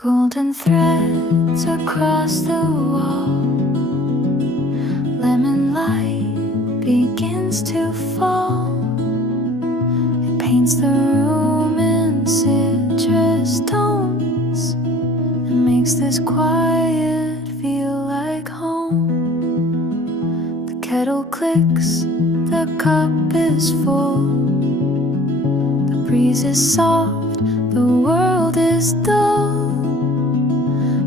Golden threads across the wall, lemon light begins to fall. It paints the room in citrus tones and makes this quiet feel like home. The kettle clicks, the cup is full, the breeze is soft, the world is dull.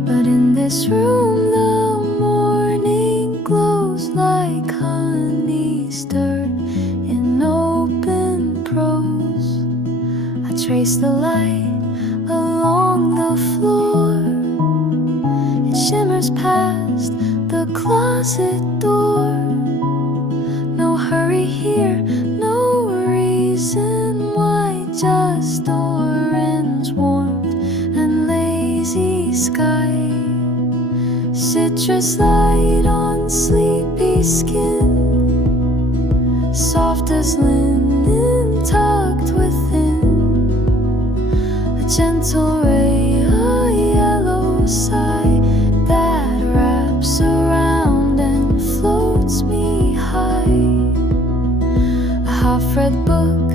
But in this room the morning glows like honey stirred in open prose. I trace the light along the floor, it shimmers past the closet door. No hurry here, no reason why, just orange warmth and lazy sky. Citrus light on sleepy skin, soft as linen tucked within. A gentle ray, a yellow sigh that wraps around and floats me high. A half-read book,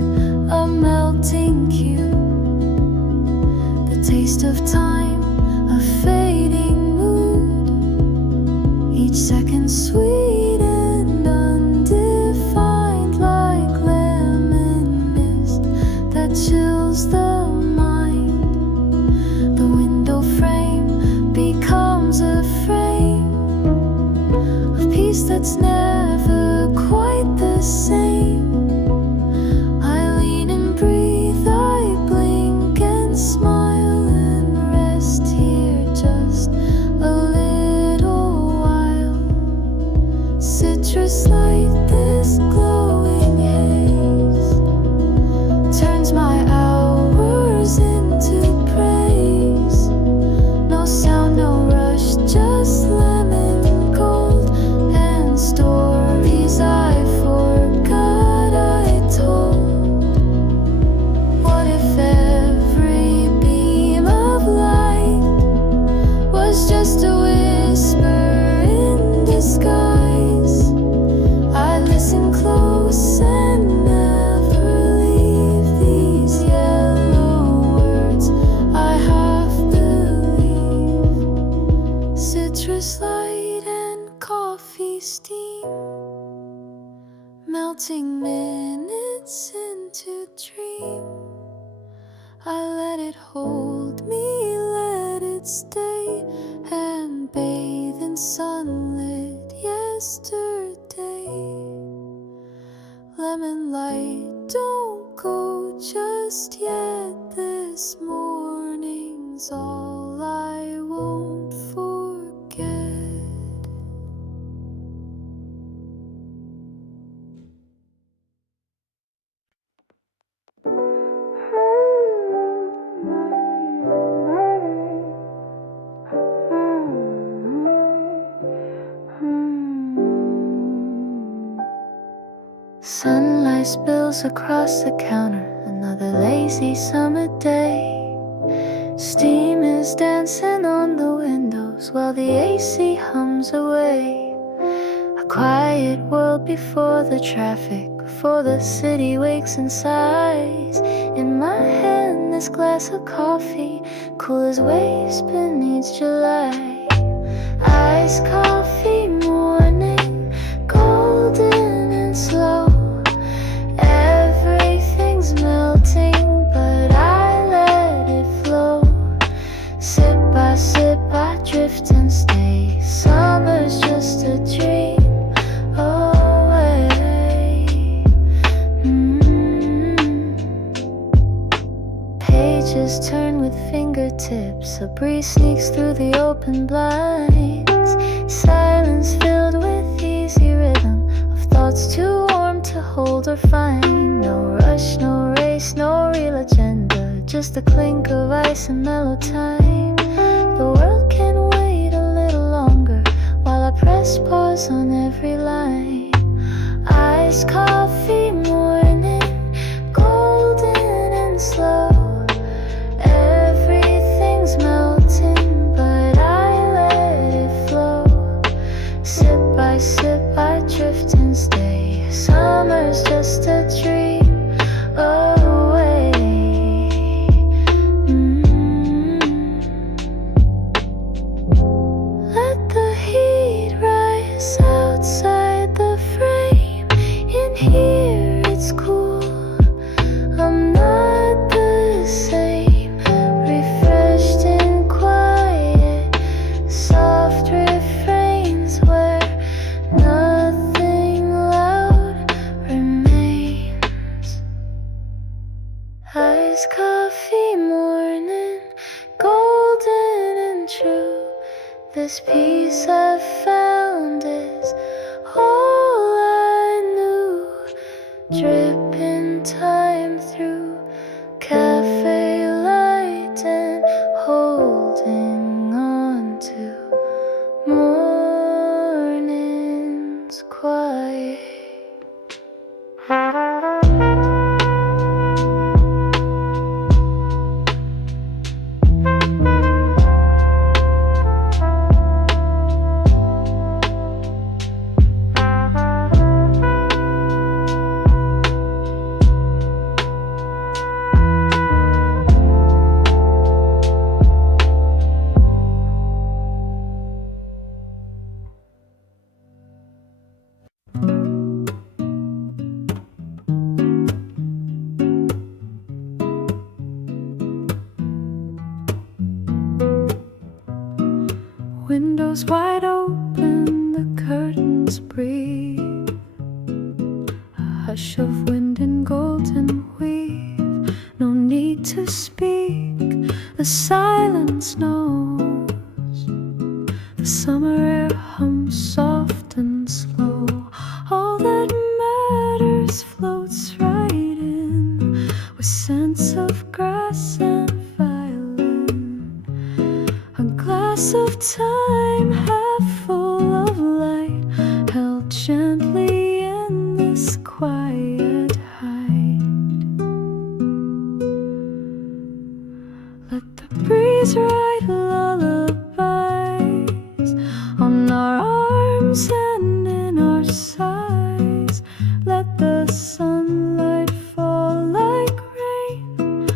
a melting cue, the taste of time, a fading mood. Each second sweet and undefined, like lemon mist that chills the mind. The window frame becomes a frame of peace that's never quite the same. I lean and breathe, I blink and smile and rest here just a little while. Citrus light, this glowing haze, turns my hours into praise. No sound, no rush, just lemon gold and stories I forgot I told. What if every beam of light was just a whisper in disguise? I listen close and never leave these yellow words I half believe. Citrus light and coffee steam, melting minutes into dream. I let it hold me, let it stay, and bathe in sunlit yesterday. Lemon light, don't go just yet. This morning's all I won't forget. Sunlight spills across the counter, another lazy summer day. Steam is dancing on the windows while the AC hums away. A quiet world before the traffic, before the city wakes and sighs. In my hand this glass of coffee, cool as waves beneath July. Iced coffee morning, golden and slow. Everything's melting, but I let it flow. Sip by sip, I drift and stay. Summer's just a dream away. Pages turn with fingertips, a breeze sneaks through the open blinds. Silence filled with easy rhythm of thoughts too warm to hold or find. No rush, no race, no real agenda, just a clink of ice and mellow time. The world can wait a little longer while I press pause on every line. Iced coffee morning, golden and slow. Everything's melting. this peace I've found is all I knew. Dripping time through cafe light and holding on to morning's quiet. Windows wide open, the curtains breathe. A hush of wind in golden weave. No need to speak, the silence knows. The summer air hums soft and slow. All that matters floats right in, with scents of grass and violin. A glass of time half full of light, held gently in this quiet height. Let the breeze write lullabies on our arms and in our sighs. Let the sunlight fall like rain,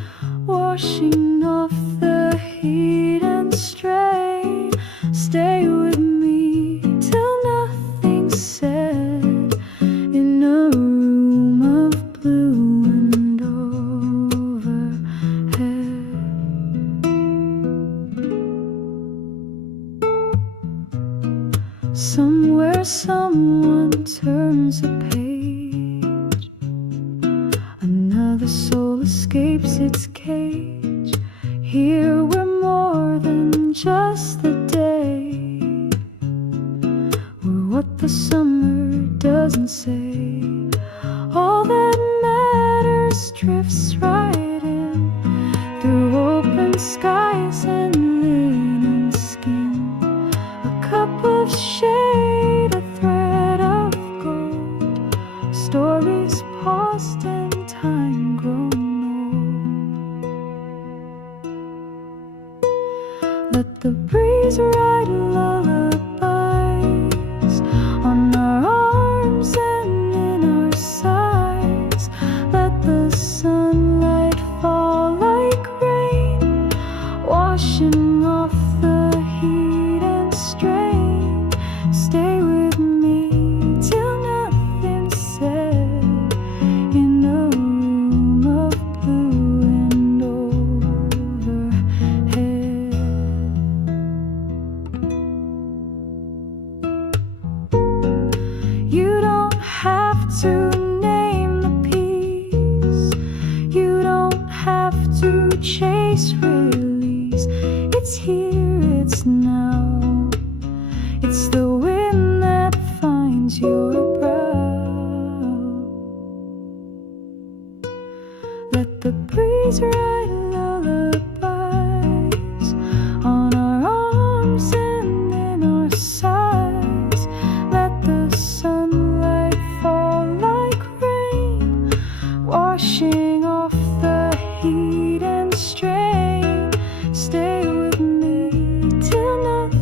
washing off the heat and strain. Stay with me till nothing's said, in a room of blue and overhead. Somewhere someone turns a page, another soul escapes its cage. Here we're more than just the day, we're what the summer doesn't say. All that matters drifts right in, through open skies and linen skin. A cup of shade, a thread of gold, stories paused and time grown old. Let the breeze write lullabies on our arms and in our sighs. Let the sunlight fall like rain, washing off the heat and strain. Stay with me till nothing's said, in a room of blue and overhead. You don't have to name the peace, you don't have to chase release. It's here, it's now, it's the wind that finds your brow. Let the breeze write lullabies on our arms and in our sighs. Let the sunlight fall like rain, washing off the heat and strain. Stay with me till nothing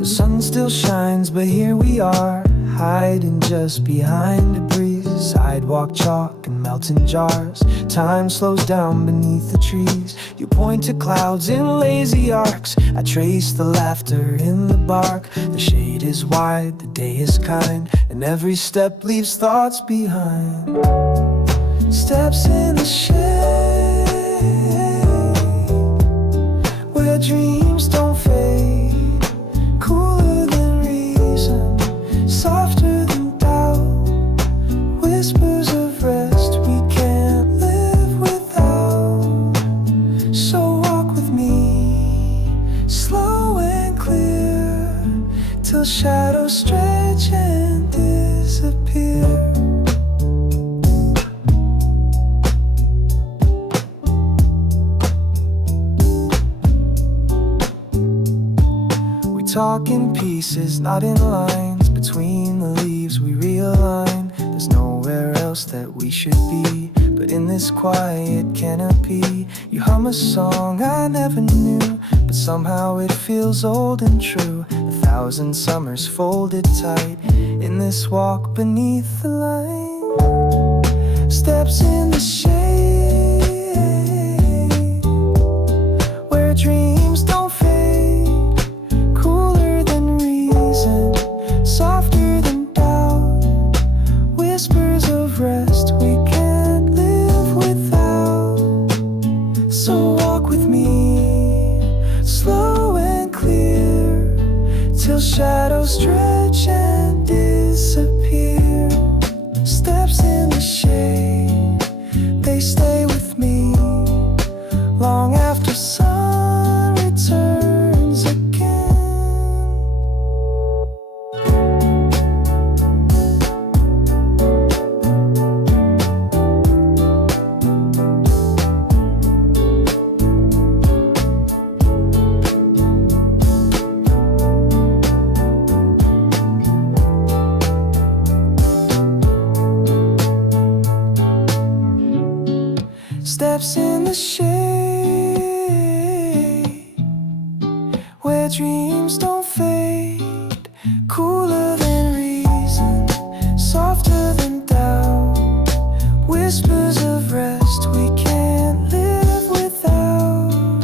The sun still shines, but here we are, hiding just behind a breeze. Sidewalk chalk and melting jars. Time slows down beneath the trees. You point to clouds in lazy arcs. I trace the laughter in the bark. The shade is wide, the day is kind, and every step leaves thoughts behind. Steps in the shade, where dreams don't fade. Cooler than reason, softer than doubt. Whispers of rest we can't live without. So walk with me, slow and clear, till shadows stretch and disappear. Talk in pieces, not in lines. Between the leaves we realign. There's nowhere else that we should be, but in this quiet canopy. You hum a song I never knew, but somehow it feels old and true. 1,000 summers folded tight in this walk beneath the light. Steps in the shade, where dreams don't fade. Softer than doubt, whispers of rest we can't live without. So walk with me, slow and clear, till shadows stretch and disappear. Steps in the shade, they stay with me long after sun returns again. Steps in the shade, where dreams don't fade. Cooler than reason, softer than doubt. Whispers of rest we can't live without.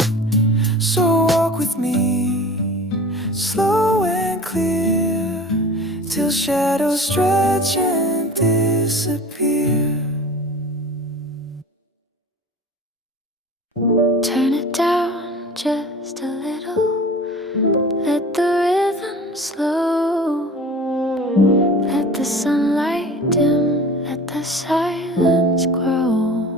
So walk with me, slow and clear, till shadows stretch and disappear. Turn it down just a little. Let the rhythm slow. Let the sunlight dim. Let the silence grow.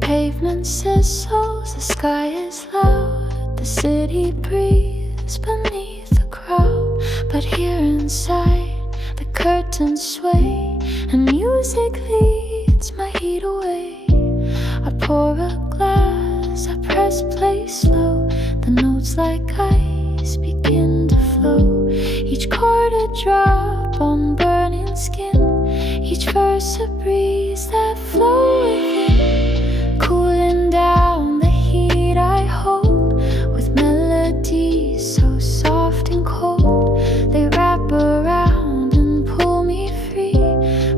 Pavement sizzles, the sky is loud. The city breathes beneath the crowd. But here inside, the curtains sway, and music leads my heat away. I pour a glass, I press play slow. The notes like ice begin to flow. Each chord a drop on burning skin. Each verse a breeze that flow within. Cooling down the heat I hold with melodies so soft and cold. They wrap around and pull me free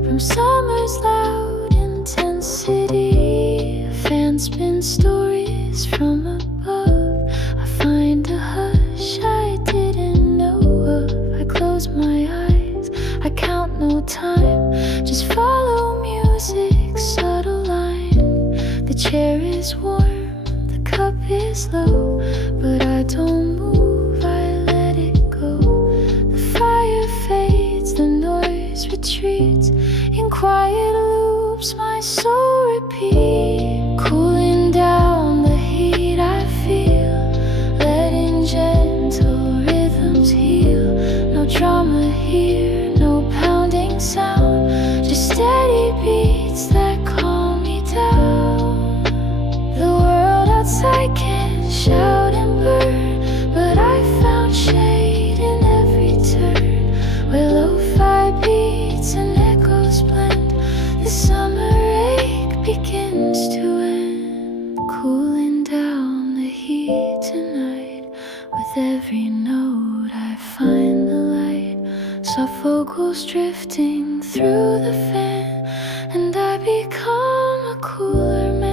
from summer's loud intensity. Fans spin stories from above. I find a hush I didn't know of. I close my eyes, I count no time. Just follow music's subtle line. The chair is warm, the cup is low, but I don't move, I let it go. The fire fades, the noise retreats. In quiet loops my soul repeats. Cooling down the heat I feel, letting gentle rhythms heal. No drama here, no pounding sound, just steady beats that calm me down. The world outside can shout and burn, but I found shade in every turn, where lo-fi beats and echoes blend. The summer ache begins bubbles drifting through the fan, and I become a cooler man.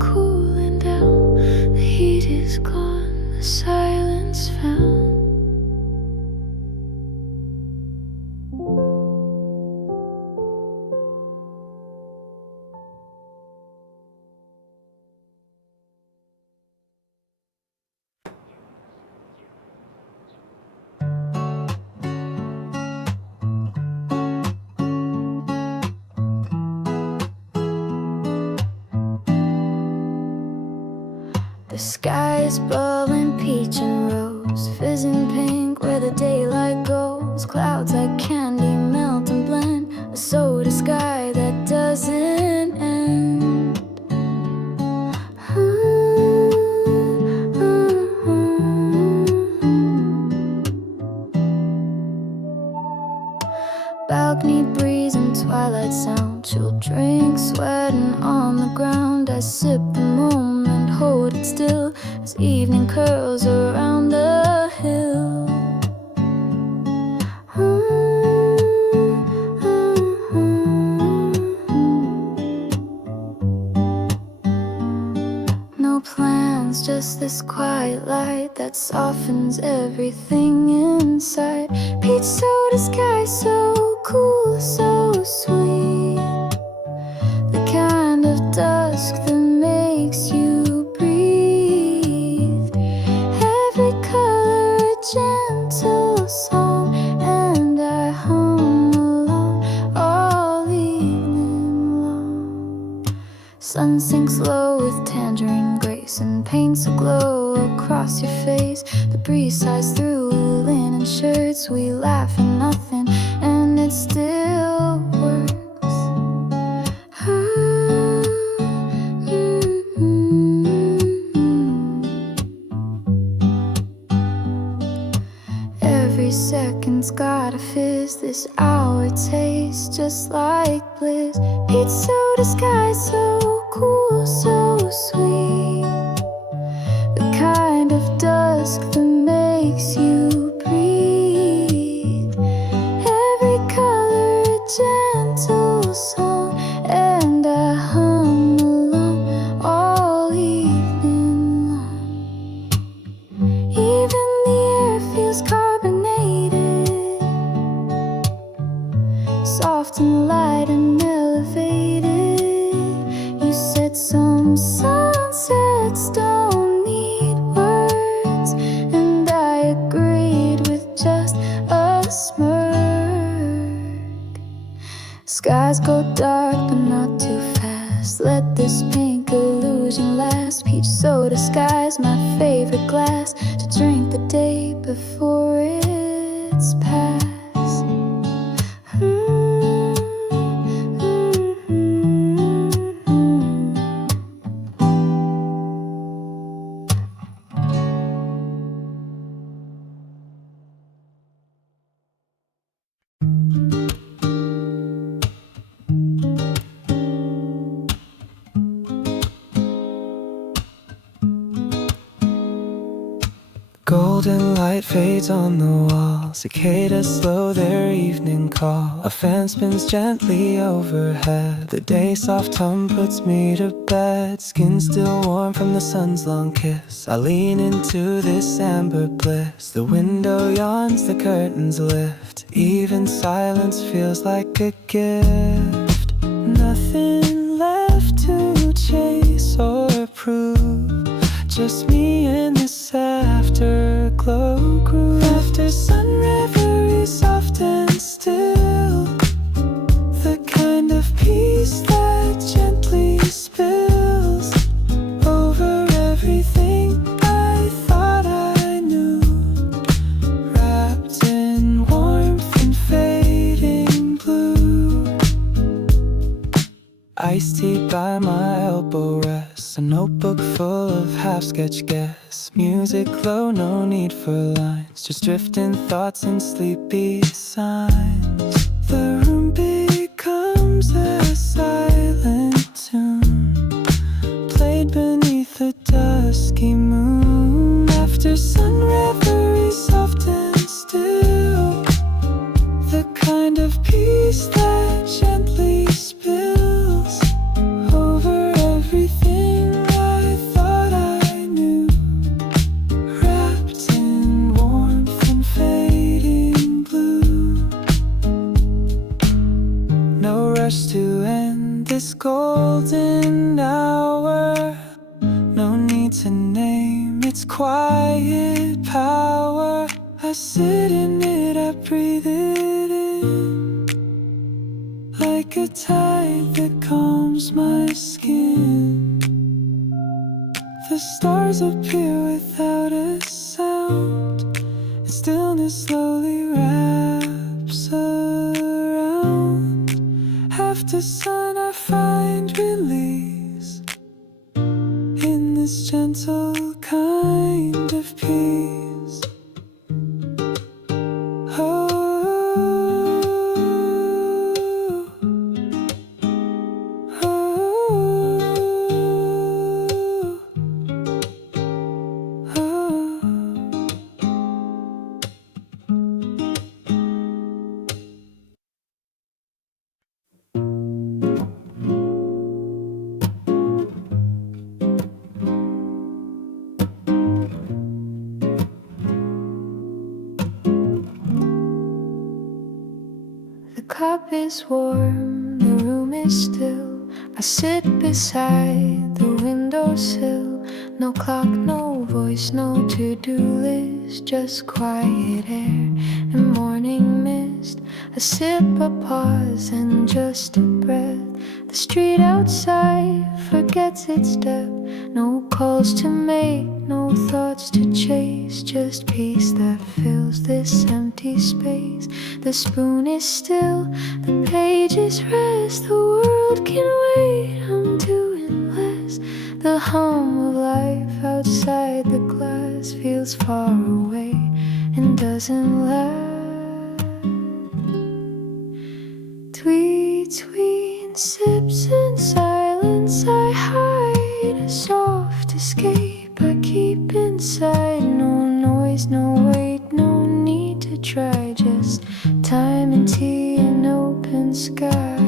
Cooling down. The heat is gone, the silence found. The sky is bubbling peach and rose, fizzing pink where the daylight goes. Clouds like candy melt and blend, a soda sky that doesn't end. Balcony breeze and twilight sound, chilled drink sweating on the ground. I sip the moment, hold it still as evening curls around the hill. No plans, just this quiet light that softens everything inside. Peach soda sky, so cool, so sweet. The kind of dusk that makes you breathe. Every color a gentle song, and I hum along all evening long. Sun sinks low with tangerine grace and paints a glow across your face. The breeze sighs through linen shirts. We laugh at nothing, and it still works. Every second's got a fizz. This hour tastes just like bliss. Peach soda sky, so cool, so sweet. The kind of dusk that makes you breathe. Every color a gentle song, and I hum along all evening long. Even the air feels carbonated, soft and light and elevated. You said some sunsets don't need words, and I agreed with just a smirk. Skies go dark, but not too fast. Let this pink illusion last. Peach soda sky's my favorite glass to drink the day before it's past. Golden light fades on the wall. Cicadas slow their evening call. A fan spins gently overhead. The day soft hum puts me to bed. Skin still warm from the sun's long kiss. I lean into this amber bliss. The window yawns, the curtains lift. Even silence feels like a gift. Nothing left to chase or prove. Just me in this afterglow groove. After sun, reverie soft and still. The kind of peace that gently spills over everything I thought I knew. Wrapped in warmth and fading blue. Iced tea by my elbow rests. A notebook full of half-sketch guess. Music low, no need for lines. Just drifting thoughts and sleepy signs. The room becomes a silent tune, played beneath a dusky moon. After kind of peace that gently spills over everything I thought I knew, wrapped in warmth and fading blue. No rush to end this golden hour, no need to name its quiet power. I sit in it, I breathe it in, like a tide that calms my skin. The stars appear without a sound, and stillness slowly wraps around. After sun I find release in this gentle kind of peace. Oh, The cup is warm, the room is still. I sit beside the windowsill. No clock, no voice, no to-do list, just quiet air and morning mist. A sip, a pause, and just a breath. The street outside forgets its depth. No calls to make, no thoughts to chase, just peace that fills this empty space. The spoon is still, the pages rest. The world can wait, I'm doing less. The hum of life outside the glass feels far away and doesn't last. Between sips and silence I hide a soft escape I keep inside. No noise, no weight, no need to try, just time and tea and open sky.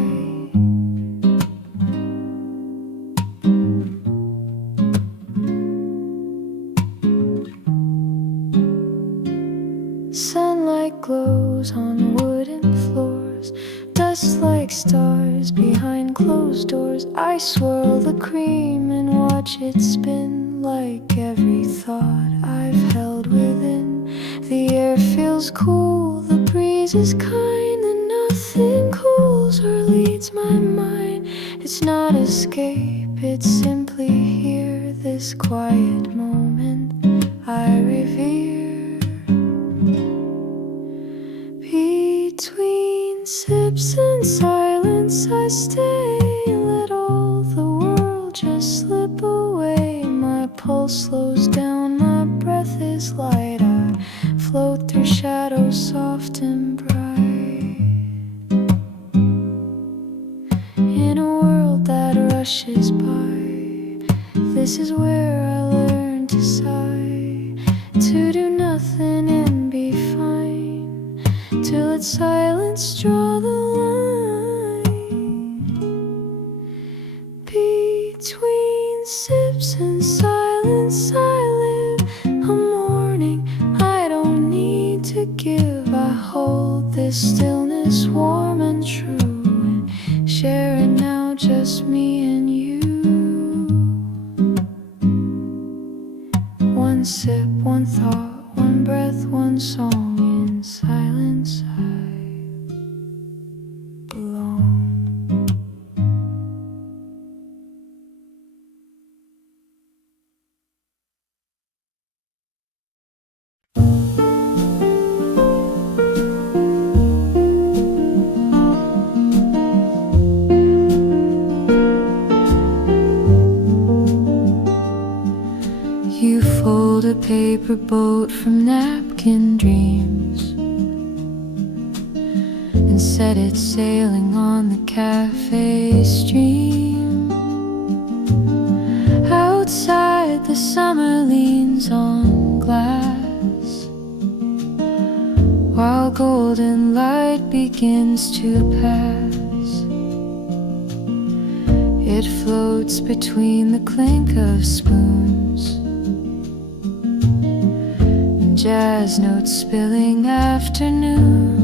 Sunlight glows on wooden floors, dust like stars behind closed doors. I swirl the cream and watch it spin, like every thought I've held within. The air feels cool, the breeze is kind, and nothing cools or leads my mind. It's not escape, it's simply here, this quiet moment I revere. Between sips and silence I stay, let all the world just slip away. My pulse slows down, my breath is light. I float through shadows soft and bright, in a world that rushes by. This is where I learn to sigh, to do nothing and be fine, to let silence draw the line. Between sips and silence I live a morning I don't need to give. I hold this stillness warm and true, and share it now, just me and you. One sip, one thought, one breath, one song. In silence I belong. You fold a paper boat from napkin dreams and set it sailing on the cafe stream. Outside the summer leans on glass, while golden light begins to pass. It floats between the clink of spoons and jazz notes spilling afternoon.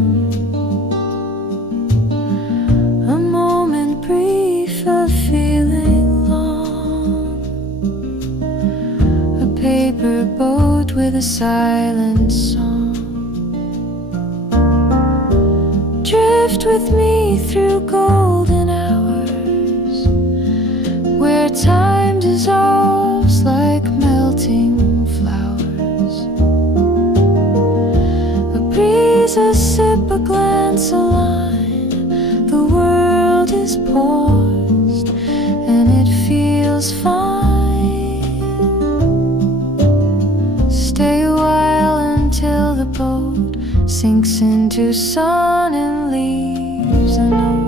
A moment brief of feeling long, a paper boat with a silent song. Drift with me through golden hours, where time dissolves like melting flowers. A breeze, a sip, a glance, a line. The world is paused and it feels fine. Stay a while until the boat sinks into sun and leaves a note.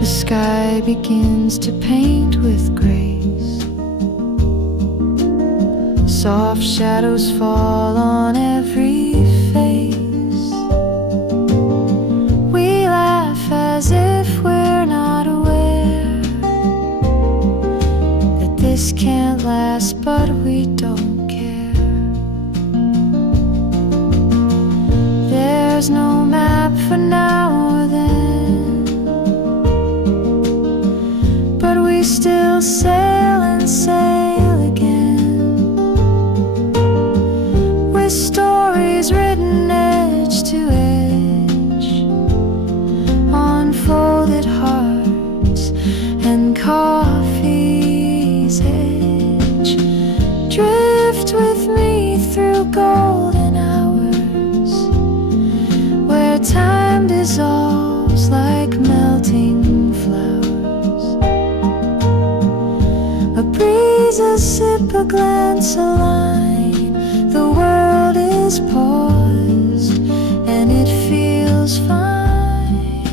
The sky begins to paint with grace. Soft shadows fall on every face. We laugh as if we're not aware that this can't last, but we don't care. There's no map for now or then, but we still sail and sail again, with stories written edge to edge on folded hearts and coffee's edge. Drift with me through golden hours, where time dissolves like melting flowers. A breeze, a sip, a glance, a line. The world is paused and it feels fine.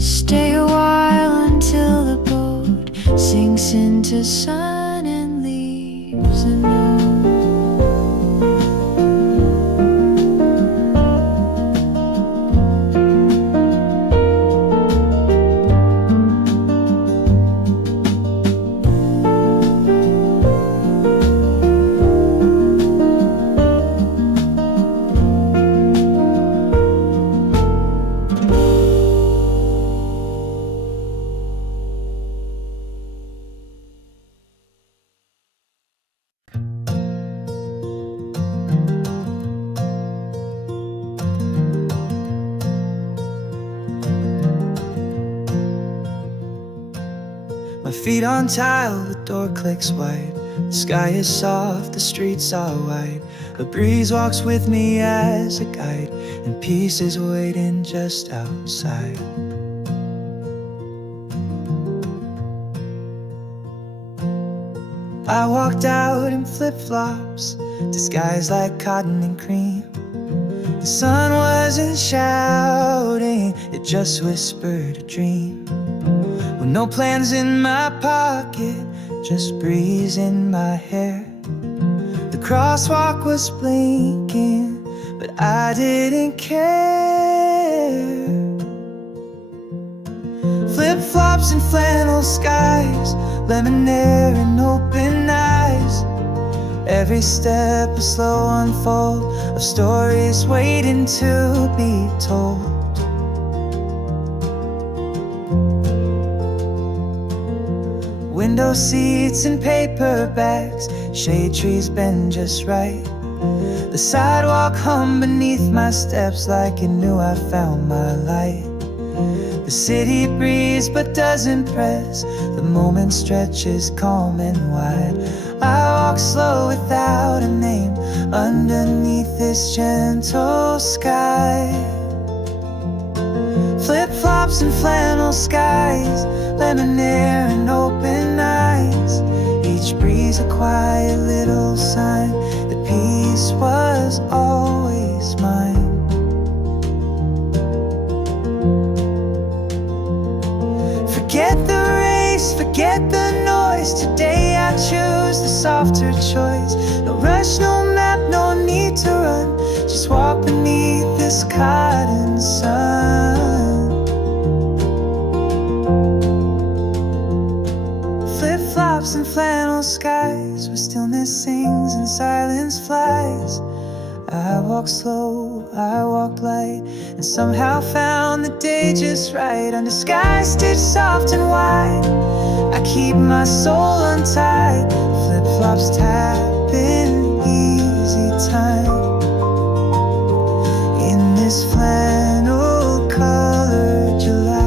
Stay a while until the boat sinks into sun and leaves a note. My feet on tile, the door clicks wide. The sky is soft, the streets are wide. A breeze walks with me as a guide, and peace is waiting just outside. I walked out in flip-flops, disguised like cotton and cream. The sun wasn't shouting, it just whispered a dream. With no plans in my pocket, just breeze in my hair. The crosswalk was blinking, but I didn't care. Flip-flops and flannel skies, lemon air and open eyes. Every step a slow unfold of stories waiting to be told. Window seats and paper bags, shade trees bend just right. The sidewalk hummed beneath my steps like it knew I found my light. The city breathes but doesn't press, the moment stretches calm and wide. I walk slow without a name, underneath this gentle sky. Flip-flops and flannel skies, lemon air and open eyes. Each breeze a quiet little sign that peace was always mine. Forget the race, forget the noise. Today I choose the softer choice. No rush, no map, no need to run. Just walk beneath this cotton sun. Flip-flops and flannel skies, where stillness sings and silence flies. I walk slow, I walk light, and somehow found the day just right. Under skies stitched soft and wide, I keep my soul untied. Flip-flops tap in easy time. In this flannel colored July.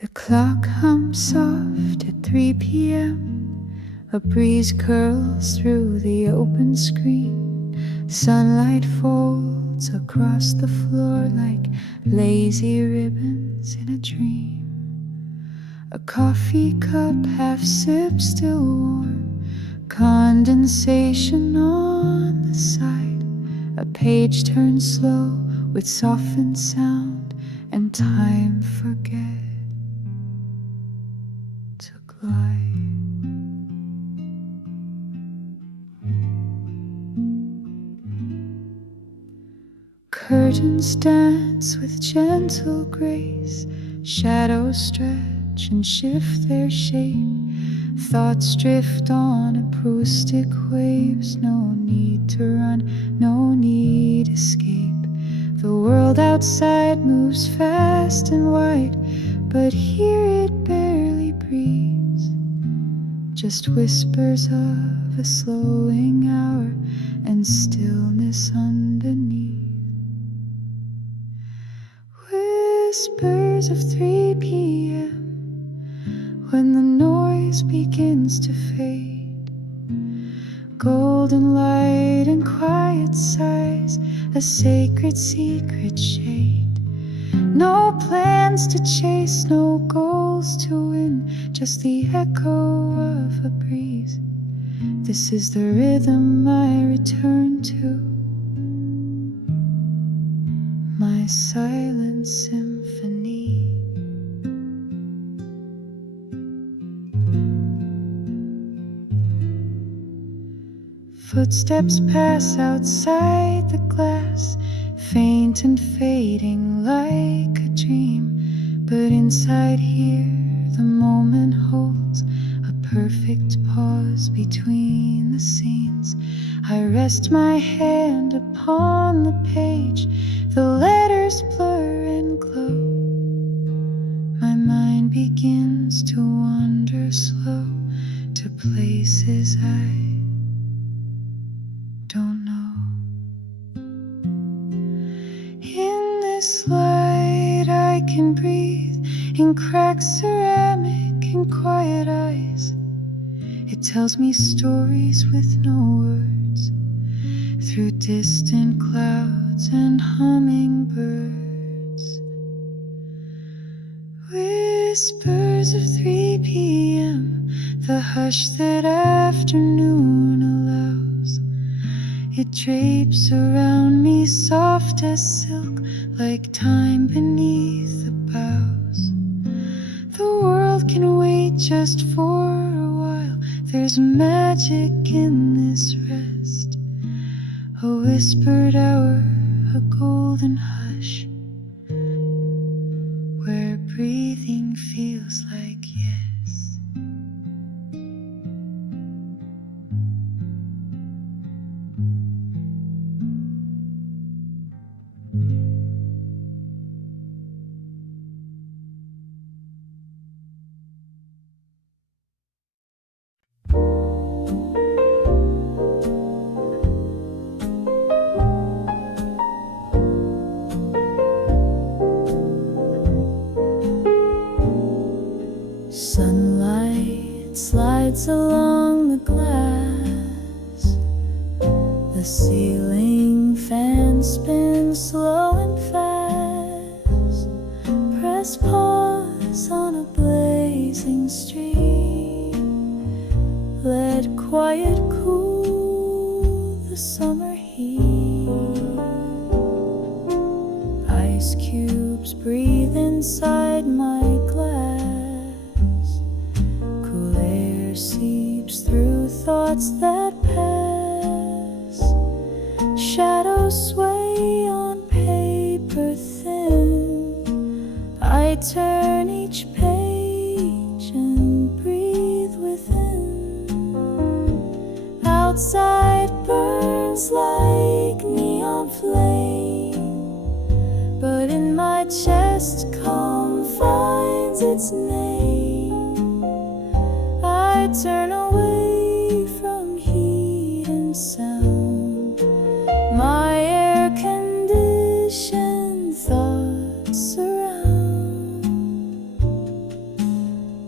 The clock hums soft at 3 p.m. A breeze curls through the open screen. Sunlight folds across the floor like lazy ribbons in a dream. A coffee cup half sipped, still warm. Condensation on the side. A page turns slow with softened sound, and time forget to glide. Curtains dance with gentle grace. Shadows stretch and shift their shape. Thoughts drift on acoustic waves. No need to run, no need to escape. The world outside moves fast and wide, but here it barely breathes. Just whispers of a slowing hour and stillness underneath. Whispers of 3 p.m. when the noise begins to fade. Golden light and quiet sighs, a sacred secret shade. No plans to chase, no goals to win, just the echo of a breeze. This is the rhythm I return to, my silent symphony. Footsteps pass outside the glass, faint and fading like a dream. But inside here, the moment holds a perfect pause between the scenes. I rest my hand upon the page, the letters blur and glow. My mind begins to wander slow to places I don't know. In this light I can breathe, in cracked ceramic and quiet eyes. It tells me stories with no words, through distant clouds and hummingbirds. Whispers of 3 p.m., the hush that afternoon allows. It drapes around me soft as silk, like time beneath the boughs. The world can wait just for a while. There's magic in this rest, a whispered hour, a golden hush, where breathing feels like yes. Sunlight slides along the glass. The ceiling fan spins slow and fast. Press pause on a blazing street. Let quiet cool the summer heat. Ice cubes breathe inside my glass. Cool air seeps through thoughts that pass. Shadows sway on paper thin. I turn each page and breathe within. Outside burns like neon flame, but in my chest calm finds its name. I turn away from heat and sound. My air-conditioned thoughts surround.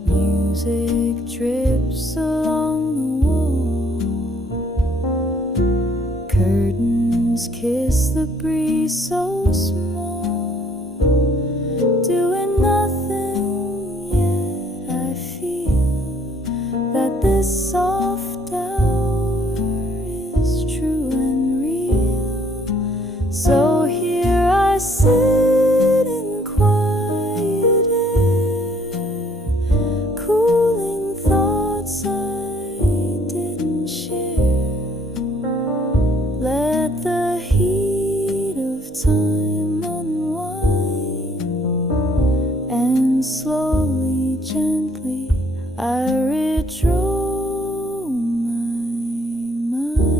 Music drips along the wall. Curtains kiss the breeze so small. Doing nothing, yet I feel that this soft hour is true and real. So here I sit in quiet air, cooling thoughts I didn't share. Let the heat of time unwind, and slowly, gently I redraw my mind.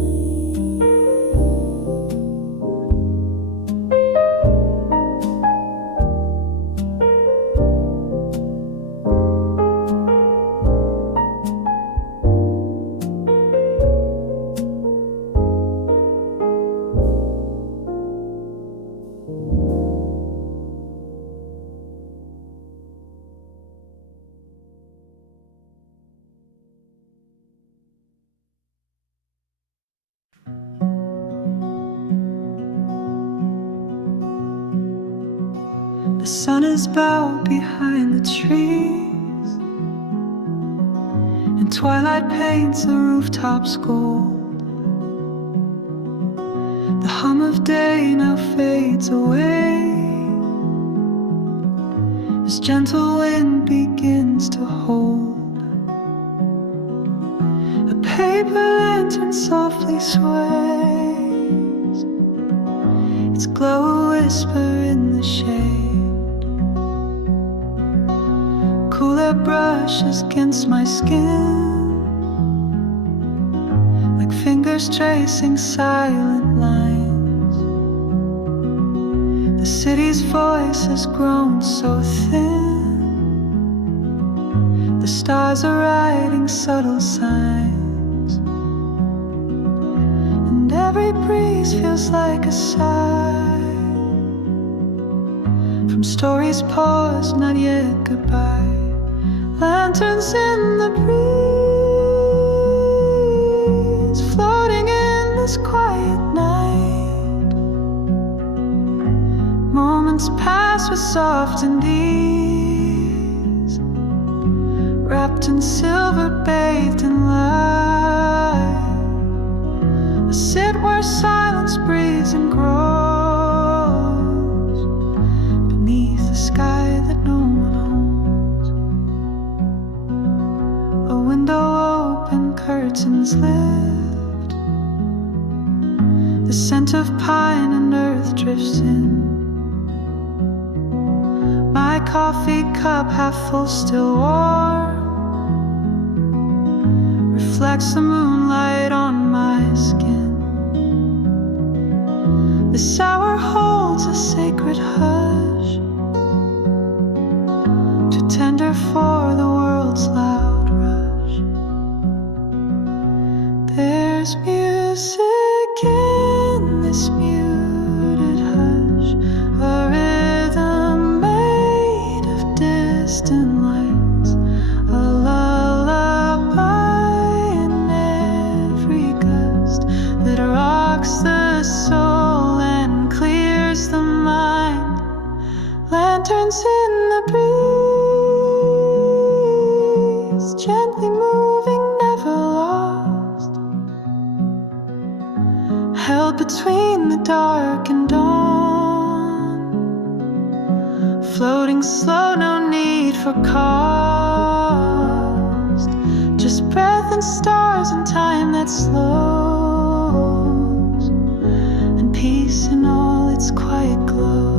The sun is bowed behind the trees, and twilight paints the rooftops gold. The hum of day now fades away as gentle wind begins to hold. A paper lantern softly sways, its glow a whisper in the shade. Cool air brushes against my skin, like fingers tracing silent lines. The city's voice has grown so thin, the stars are writing subtle signs, and every breeze feels like a sigh from stories paused, not yet goodbye. Lanterns in the breeze, floating in this quiet night. Moments pass with softened ease, wrapped in silver, bathed in light. I sit where silence breathes and grows beneath the sky that no one owns. A window open, curtains lift. The scent of pine and earth drifts in. My coffee cup half full, still warm, reflects the moonlight on my skin. This hour holds a sacred hush, too tender for the world's loud rush. There's music in this muted hush, a rhythm made of distant lights, a thoughts gently moving, never lost, held between the dark and dawn, floating slow, no need for cost, just breath and stars and time that slows, and peace in all its quiet glow.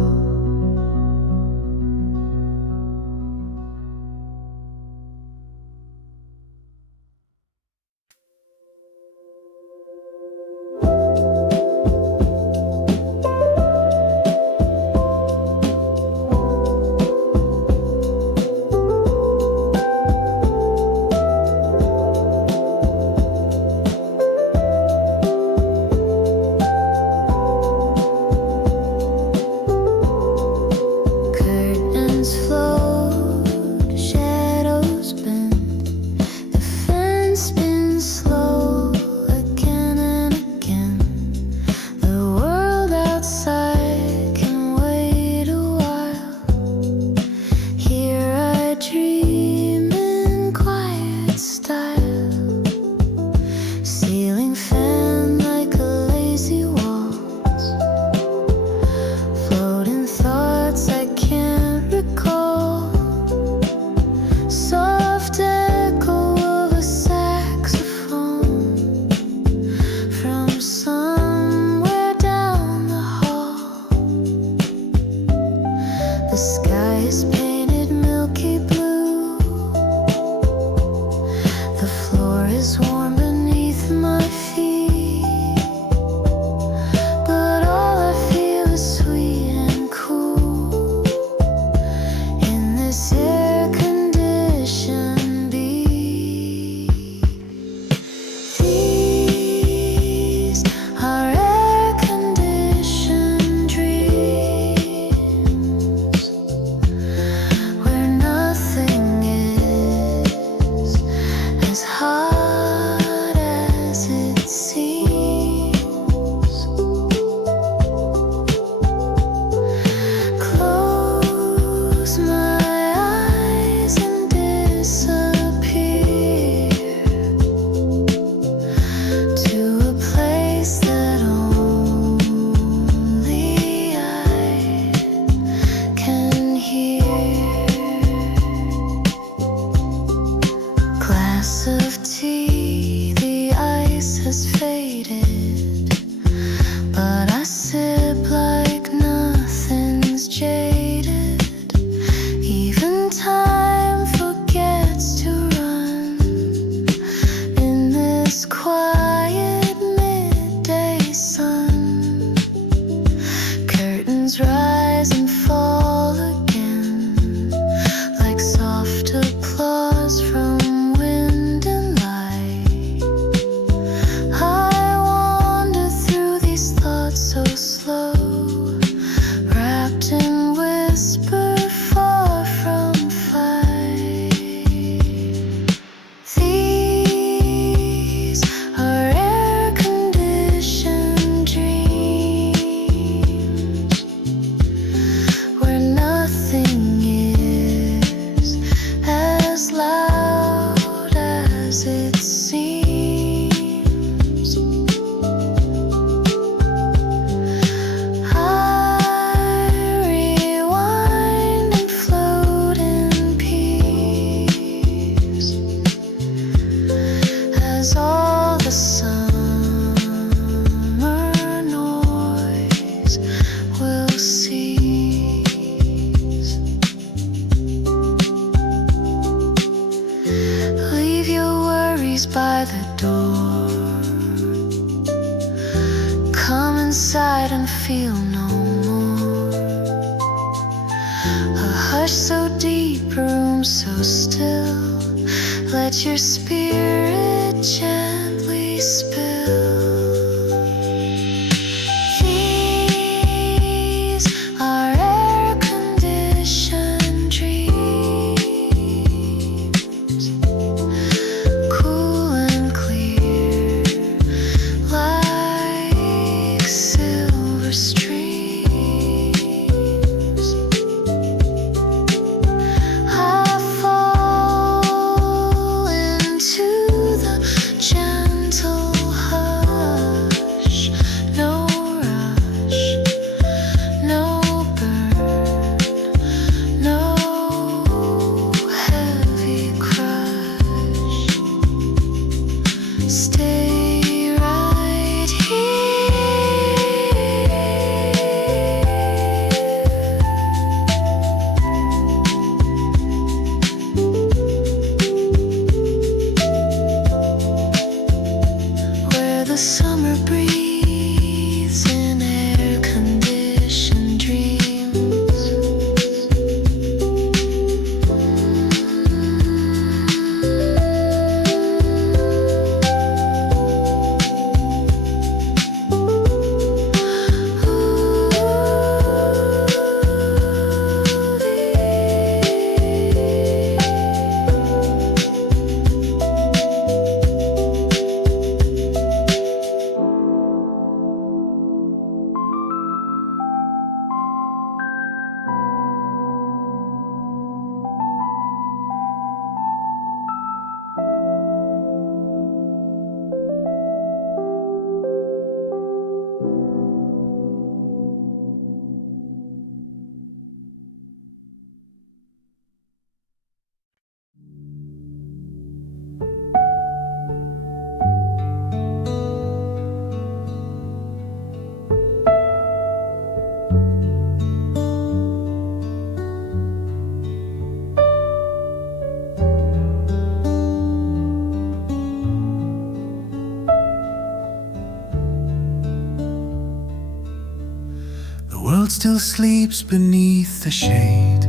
still sleeps beneath the shade.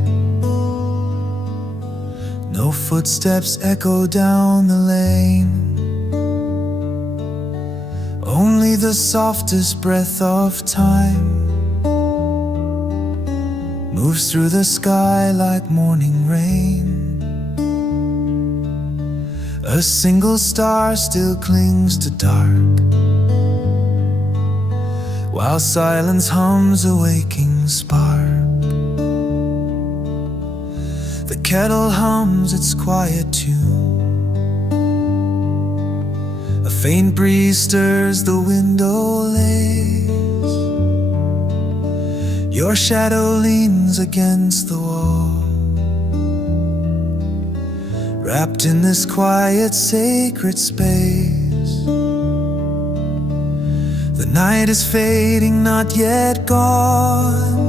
No footsteps echo down the lane. Only the softest breath of time moves through the sky like morning rain. A single star still clings to dark, while silence hums a waking spark. The kettle hums its quiet tune. A faint breeze stirs the window lace. Your shadow leans against the wall, wrapped in this quiet, sacred space. The night is fading, not yet gone,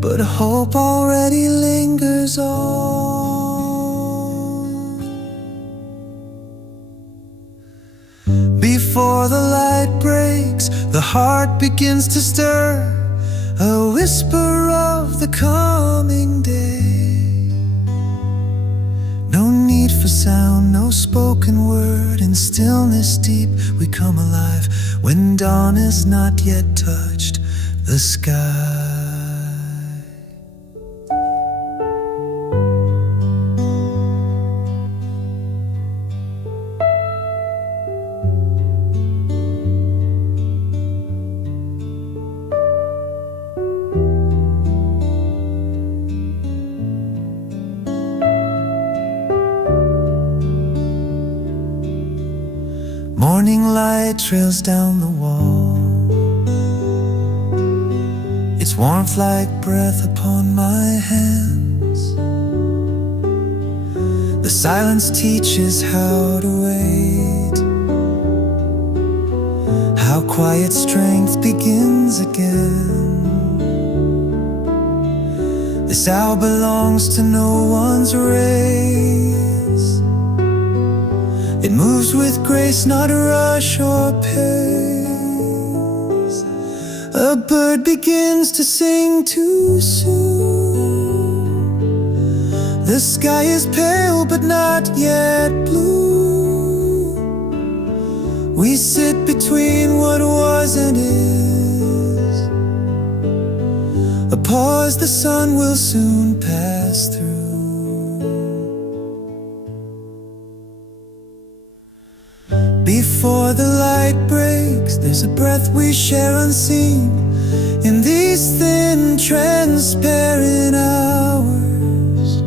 but hope already lingers on. Before the light breaks, the heart begins to stir, a whisper of the coming day. No need for sound, no spoken word. In stillness deep we come alive, when dawn has not yet touched the sky. Morning light trails down the wall, its warmth like breath upon my hands. The silence teaches how to wait, how quiet strength begins again. This hour belongs to no one's race. It moves with grace, not rush or pace. A bird begins to sing too soon. The sky is pale but not yet blue. We sit between what was and is, a pause the sun will soon pass through. Before the light breaks, there's a breath we share unseen, in these thin, transparent hours,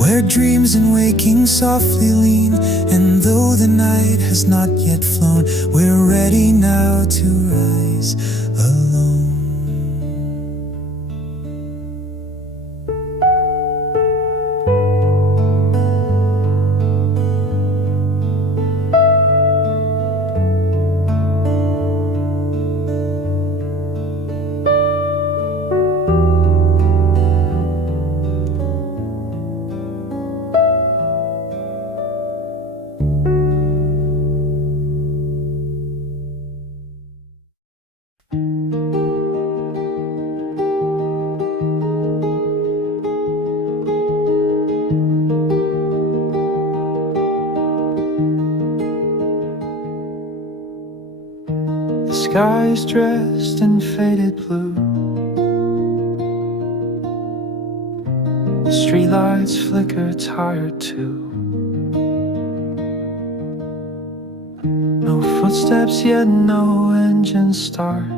where dreams and waking softly lean. And though the night has not yet flown, we're ready now to rise alone. The sky is dressed in faded blue. The streetlights flicker tired too. No footsteps yet, no engine start,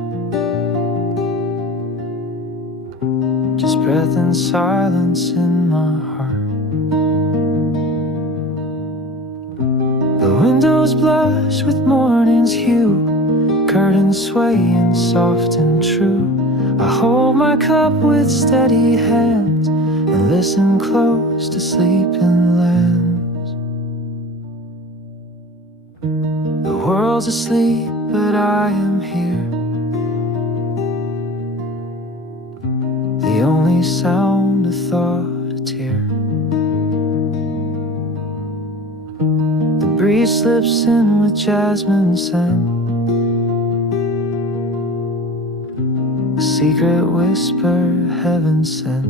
just breath and silence in my heart. The windows blush with morning's hue, curtains swaying soft and true. I hold my cup with steady hands and listen close to sleeping lambs. The world's asleep, but I am here. The only sound, a thought, a tear. The breeze slips in with jasmine scent, secret whisper heaven sent.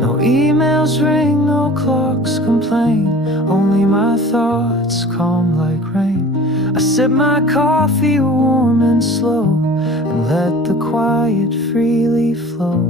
No emails ring, no clocks complain, only my thoughts calm like rain. I sip my coffee warm and slow, and let the quiet freely flow.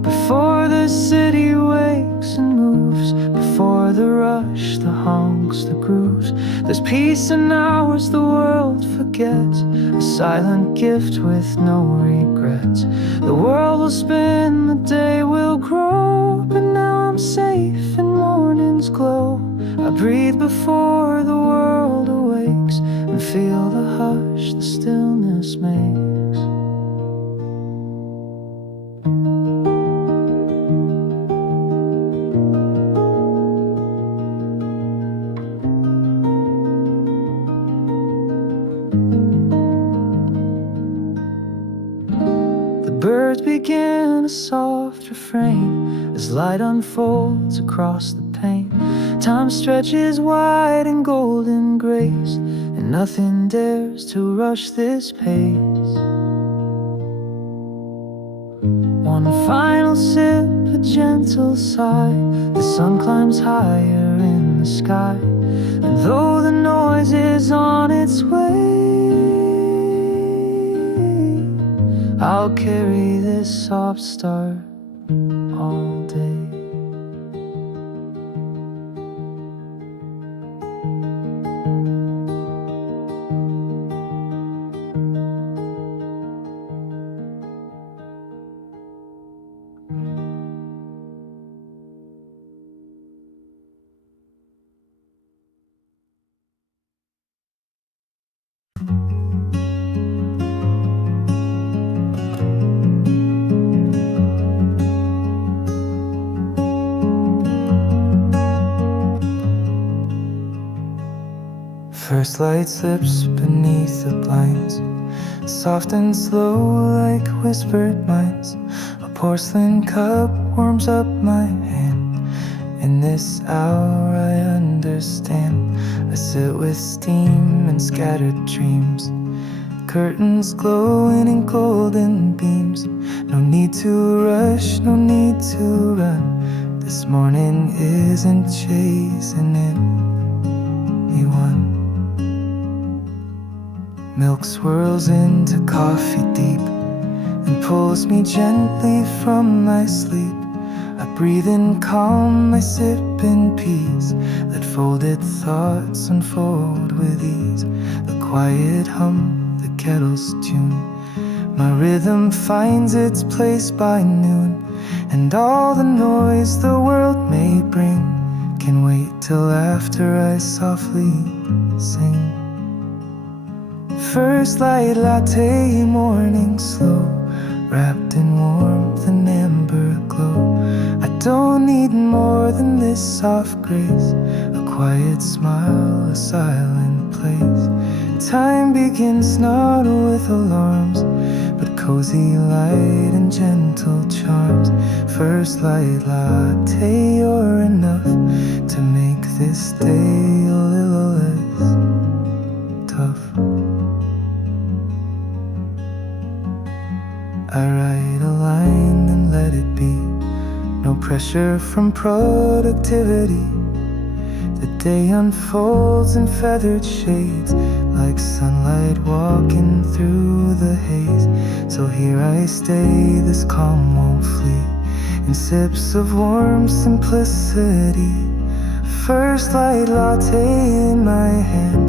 Before the city wakes and moves, before the rush, the honks, the grooves, there's peace in hours the world forgets, a silent gift with no regrets. The world will spin, the day will grow, but now I'm safe in morning's glow. I breathe before the world awakes, and feel the hush the stillness makes. Birds begin a soft refrain as light unfolds across the pane. Time stretches wide in golden grace, and nothing dares to rush this pace. One final sip, a gentle sigh, the sun climbs higher in the sky, and though the noise is on its way, I'll carry this soft start all day. First light slips beneath the blinds, soft and slow like whispered minds. A porcelain cup warms up my hand. In this hour I understand. I sit with steam and scattered dreams, curtains glowing in golden beams. No need to rush, no need to run. This morning isn't chasing anyone. Milk swirls into coffee deep and pulls me gently from my sleep. I breathe in calm, I sip in peace. Let folded thoughts unfold with ease. The quiet hum, the kettle's tune. My rhythm finds its place by noon, and all the noise the world may bring can wait till after I softly sing. First light latte, morning slow, wrapped in warmth and amber glow. I don't need more than this soft grace, a quiet smile, a silent place. Time begins not with alarms, but cozy light and gentle charms. First light latte, you're enough to make this day a little less tough. I write a line and let it be. No pressure from productivity. The day unfolds in feathered shades, like sunlight walking through the haze. So here I stay, this calm won't flee, in sips of warm simplicity. First light latte in my hand,